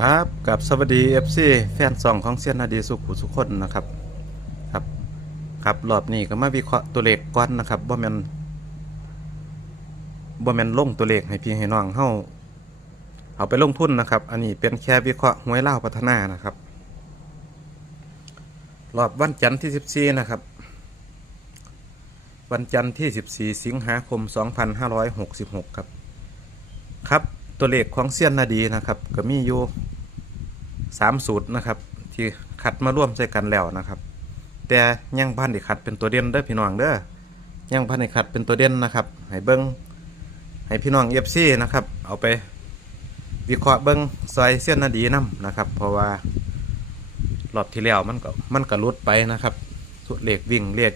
ครับกับสวัสดี FC แฟนซองของเซียนนาดีสุขุสุขคนนะครับครับครับรอบนี้ก็มาวิเคราะห์ตัวเลขก่อนนะครับบ่แมนบ่แมนลงตัวเลขให้พี่ให้น้องเฮาเอาไปลงทุนนะครับ อันนี้เป็นแค่วิเคราะห์หวยเล่าพัฒนานะครับรอบวันจันทร์ที่ 14 นะครับ วันจันทร์ที่ 14 สิงหาคม 2566 ครับ ครับ ตัวเลขของเซียนนาดีนะครับ ก็มีอยู่สามสูตรนะครับ ที่คัดมาร่วมใส่กันแล้วนะครับ แต่ยังพันได้คัดเป็นตัวเด่นเด้อพี่น้องเด้อยังพันได้คัดเป็นตัวเด่นนะครับให้เบิ้งให้พี่น้องเอฟซีนะครับ เอาไปวิเคราะห์เบิ้งซอยเซียนนาดีนํนะครับ เพราะว่ารอบที่แล้วมันก็มันก็ลุดไปนะครับสุดเลขวิ่งเลข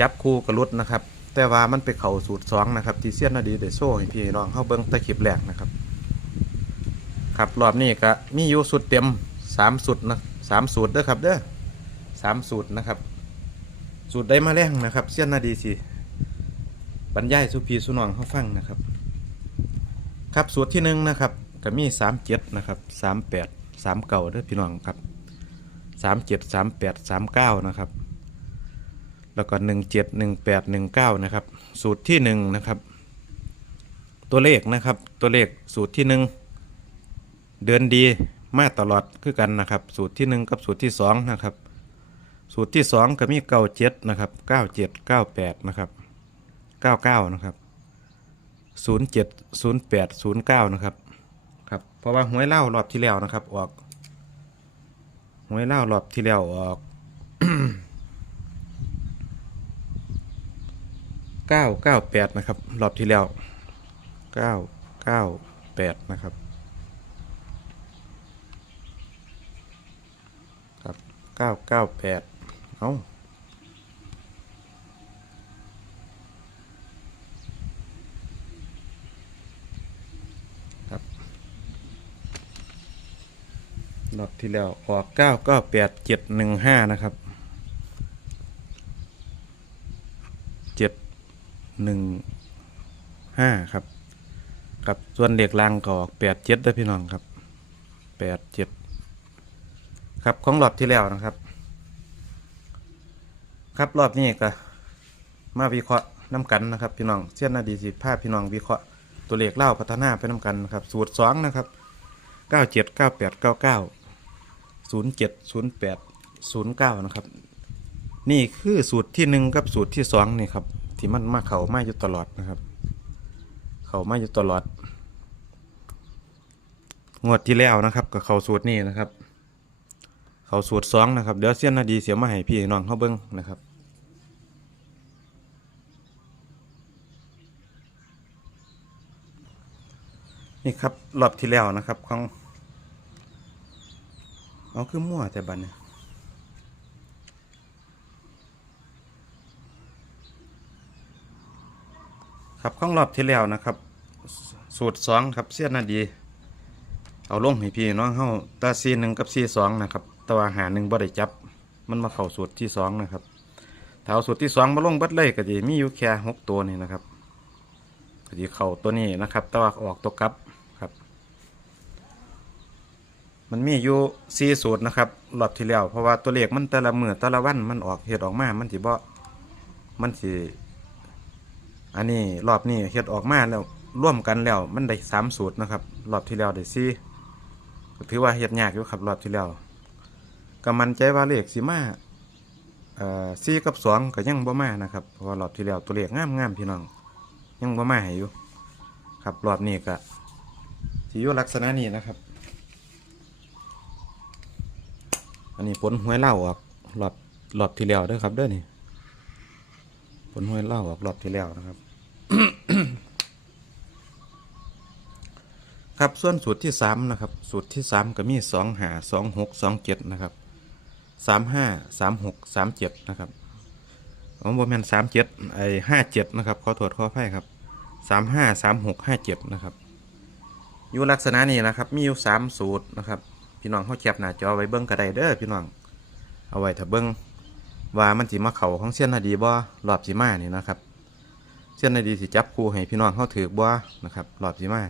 จับคู่ก็ลุดนะครับ แต่ว่ามันไปเข่าสูตรสองนะครับ ที่เซียนนาดีได้โซ่ให้พี่น้องเข้าเบิ้งตะคลิปแรกนะครับครับรอบนี้ก็มีอยู่สุดเต็มสามสุดนะสามสูตรเด้อครับเด้อสามสูตรนะครับ สูตรได้มาแรงนะครับเซียนนาดีสิบรรยายสุพีสุนองเข้าฟังนะครับ ครับสูตรที่หนึ่งนะครับก็มีสามเจ็ดนะครับสามแปดสามเก้าเด้อพี่น้องครับสามเจ็ดสามแปดสามเก้านะครับ แล้วก็หนึ่งเจ็ดหนึ่งแปดหนึ่งเก้านะครับ สูตรที่หนึ่งนะครับ ตัวเลขนะครับ ตัวเลขสูตรที่หนึ่งเดินดีมาตลอดคือกันนะครับ สูตรที่หนึ่งกับสูตรที่สองนะครับ สูตรที่สองก็มีเก้าเจ็ดนะครับเก้าเจ็ดเก้าแปดนะครับเก้าเก้านะครับศูนย์เจ็ดศูนย์แปดศูนย์เก้านะครับ ครับ เพราะว่าหวยเล่ารอบที่แล้วนะครับ ออกหวยเล่ารอบที่แล้วออก เก้าเก้าแปดนะครับ รอบที่แล้วเก้าเก้าแปดนะครับ ครับเก้าเก้าแปดเอาครับรอบที่แล้วออกเก้าเก้าแปดเจ็ดหนึ่งห้านะครับ เจ็ด หนึ่งห้าครับกับส่วนเด็กลางก็ออกแปดเจ็ดได้พี่น้องครับแปดเจ็ดครับของรอบที่แล้วนะครับ ครับรอบนี้ก็มาวิเคราะห์น้ำกันนะครับ พี่น้องเส้นนาดีสิภาพพี่น้องวิเคราะห์ตัวเลขเล่าพัฒนาไปน้ำกันนะครับสูตรสองนะครับเก้าเจ็ดเก้าแปดเก้าเก้าศูนย์เจ็ดศูนย์แปดศูนย์เก้านะครับ นี่คือสูตรที่หนึ่งกับสูตรที่สองนี่ครับ ที่มันมาเขามาอยู่ตลอดนะครับ เขามาอยู่ตลอด งวดที่แล้วนะครับกับเขาสูตรนี้นะครับ เขาสูตรสองนะครับ เดี๋ยวเสี้ยนนาดีเสียมาให้พี่น้องเขาเบิ้งนะครับนี่ครับรอบที่แล้วนะครับของเอาคือมั่วแต่บัดเนี่ย ครับข้องรอบที่แล้วนะครับ สูตรสองครับเสี้ยนนาดี เอาลงให้พี่น้องเฮาตาซีหนึ่งกับซีสองนะครับแตว่าหาหนึ่งบ่ได้จับ มันมาเข้าสูตรที่สองนะครับถ้าเอาสูตรที่สองมาลงบัดเลยก็จะมีอยู่แค่หกตัวนี่นะครับก็จะเข้าตัวนี้นะครับต่ว่าออกตัวกลับครับ มันมีอยู่ซีสูตรนะครับรอบที่แล้วเพราะว่าตัวเลขมันแต่ละมือแต่ละวันมันออกเหตุออกมามันสิบ่มันสิ อันนี้รอบนี้เฮ็ดออกมาแล้วร่วมกันแล้วมันได้สามสูตรนะครับ รอบที่แล้วได้สี่ก็ถือว่าเฮ็ดยากอยู่ครับรอบที่แล้วก็มันใจว่าเลขสิมาเอ่อสี่กับสองก็ยังบ่มานะครับเพราะว่ารอบที่แล้วตัวเลขงามงามๆพี่น้อง ยังบ่มาให้อยู่ ครับรอบนี้ก็สิอยู่ลักษณะนี้นะครับ อันนี้ผลหวยเล่าออกรอบรอบที่แล้วด้อครับเด้อนี่ ผลหวยเล่าออกรอบที่แล้วนะครับ ครับส่วนสูตรที่สามนะครับ สูตรที่สามก็มีสองหาสองหกสองเจ็ดนะครับสามห้าสามหกสามเจ็ดนะครับอ๋อโมเมนสามเจ็ดไอห้าเจ็ดนะครับขอโทษขออภัยครับสามห้าสามหกห้าเจ็ดนะครับอยู่ลักษณะนี้นะครับ มีอยู่สามสูตรนะครับ พี่น้องเขาแคปหน้าจอไว้เบิ้งกระไดเด้อพี่น้อง เอาไว้ถ้าเบิ้ง ว่ามันสิมาเข่าของเส้นนาดีบ่รอบสิมานี่นะครับเส้นนาดีสิจับคู่ให้พี่น้องเข้าถือบ่นะครับรอบสิมา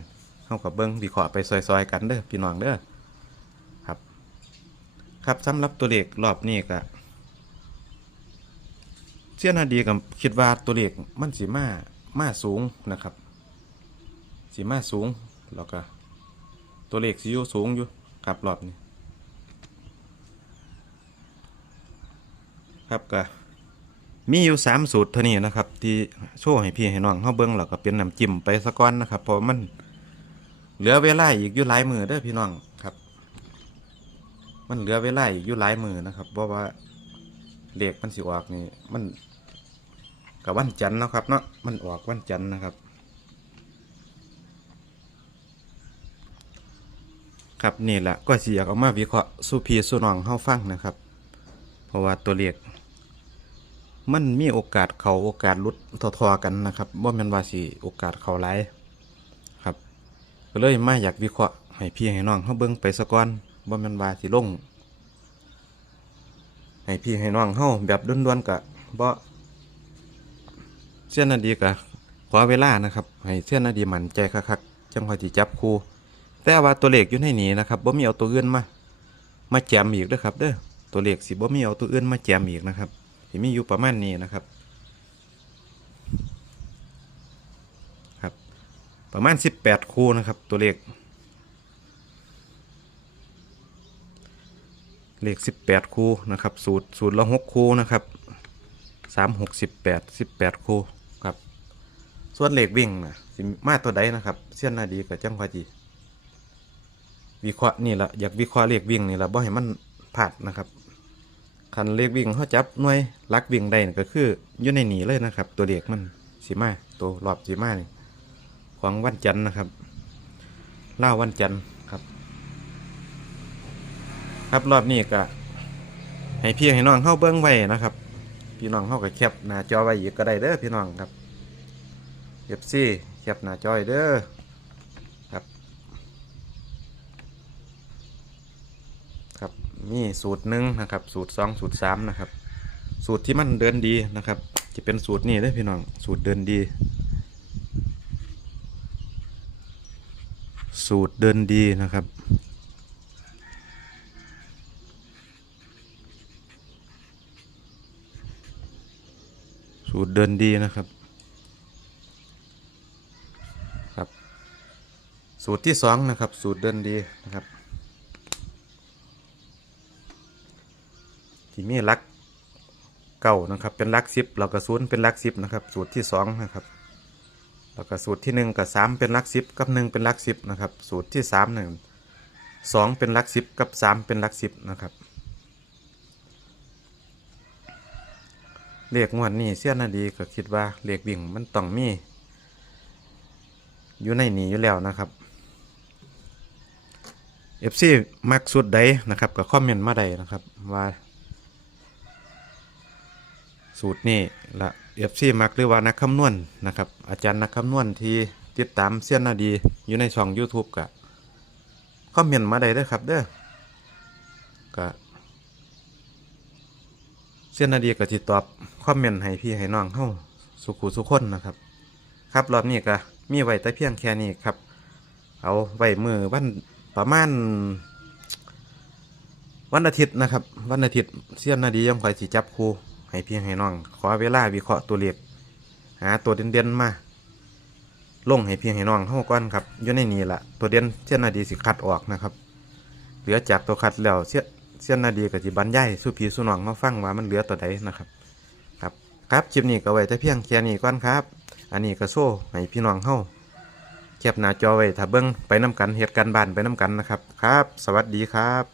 เข้ากับเบิ้งวิเคราะห์ไปซอยๆกันเด้อพี่น้องเด้อครับ ครับสำหรับตัวเลขรอบนี้ก็เส้นาดีกับคิดว่าตัวเลขมันสีมามาสูงนะครับสีมาสูงแล้วก็ตัวเลขสีอยู่สูงอยู่ครับรอบนี้ ครับก็มีอยู่สามสูตรเท่านี้นะครับ ที่โชว์ให้พี่ให้น้องเฮาเบิ่งแล้วก็เป็นน้ำจิ้มไปสะก้อนนะครับเพราะมัน เหลือเวลาอีกอยู่หลายมือเด้อพี่น้องครับ มันเหลือเวลาอีกอยู่หลายมือนะครับ เพราะว่าเหลขมันสิออกนี่มันกับวันจันทร์นะครับเนาะมันออกวันจันทร์นะครับ ครับนี่แหละก็สิอยากเอามาวิเคราะห์สู่พี่สู่น้องเฮาฟังนะครับ เพราะว่าตัวเลข มันมีโอกาสเขาโอกาสลุดทอๆกันนะครับว่าแม่นว่าสิโอกาสเขาหลครับก็เลยมาอยากวิเคราะห์ให้พี่ให้น้องเฮาเบิ่งไปซะก่อนว่าแม่นว่าสิลงให้พี่ให้น้องเฮาแบบด่วนๆกะบ่เส้นนาดีกะขอเวลานะครับให้เส้นนาดีมันใจคักๆจังค่อยสิจับคู่แต่ว่าตัวเลขอยู่ในนี้นะครับบ่มีเอาตัวอื่นมา มาแจมอีกเด้อครับเด้อตัวเลขสิบ่มีเอาตัวอื่นมาแจมอีกนะครับ สิมีอยู่ประมาณนี้นะครับครับประมาณ 18 คู่นะครับ ตัวเลขเลข 18 คู่นะครับ สูตรสูตรละ6คู่นะครับ3 6 18 18 คู่ครับ ส่วนเลขวิ่งนะสิมาตัวใดนะครับเส้นนาดีกับจังพอดีวิเคราะห์นี่แหละอยากวิเคราะห์เลขวิ่งนี่แหละบ่ให้มันพลาดนะครับ คันเลขวิ่งเขาจับหน่วยลักวิ่งได้ก็คืออยู่ในหนีเลยนะครับ ตัวเลขมันสีมาตัวรอบสีมาของวันจันทร์นะครับเล่าวันจันทร์ครับ ครับรอบนี้ก็ให้พี่ให้น้องเข้าเบิ้องไว้นะครับ พี่น้องเข้ากับแคปหน้าจอไว้อีกก็ได้เด้อพี่น้องครับเก็บซี่แคปหน้าจอยเด้อ ครับมีสูตรหนึ่งนะครับ สูตรสองสูตรสามนะครับ สูตรที่มันเดินดีนะครับ จะเป็นสูตรนี้เลยพี่น้องสูตรเดินดี สูตรเดินดีนะครับสูตรเดินดีนะครับ ครับ สูตรที่สองนะครับ สูตรเดินดีนะครับ ที่มีลักเก่านะครับ เป็นลักสิบเราก็ศูนย์เป็นลักสิบนะครับ สูตรที่สองนะครับแล้วก็สูตรที่หนึ่งกับสามเป็นลักสิบกับหนึ่งเป็นลักสิบนะครับ สูตรที่สามหนึ่งสองเป็นลักสิบกับสามเป็นลักสิบนะครับเลขงวดนี้เสี้ยนาดีก็คิดว่าเลขวิ่งมันต้องมี อยู่ในนี้อยู่แล้วนะครับเอฟซีมักสุดใดนะครับก็คอมเมนต์มาใดนะครับว่า สูตรนี่ละเอฟซีมักหรือว่านักคำนวณนะครับ อาจารย์นักคำนวณที่ติดตามเสี้ยนนาดีอยู่ในช่อง YouTube กะคอมเมนต์มาได้ด้อครับเด้อกะเสี้ยนนาดีก็ติตอบคอมเมนต์ให้พี่ให้น้องเข้าสุขุสุขคนนะครับ ครับรอบนี้ก็มีไว้แต่เพียงแค่นี้ครับ เอาไว้มือวันประมาณวันอาทิตย์นะครับ วันอาทิตย์เสี้ยนนาดียังคอยสิจับครู ให้พี่ให้น้อง ขอเวลาวิเคราะห์ตัวเลขหาตัวเด่นๆมาลงให้เพี่ให้น้องเข้าก่อนครับอยู่ในนี้ละตัวเด่นเส้นนาดีสิคัดออกนะครับ เหลือจากตัวคัดแล้วเสี้ยเส้นนาดีกับจิบรรยายสู้พี่สู้น้องมาฟังว่ามันเหลือตัวใดนะครับ ครับครับคลิปนี้ก็ไว้แต่เพียงแค่นี้ก่อนครับ อันนี้ก็โซ่ให้พี่น้องเข้าแคปหน้าจอไว้ถ้าเบิ้งไปน้ำกันเหตุการณ์บ้านไปน้ำกันนะครับ ครับ สวัสดีครับ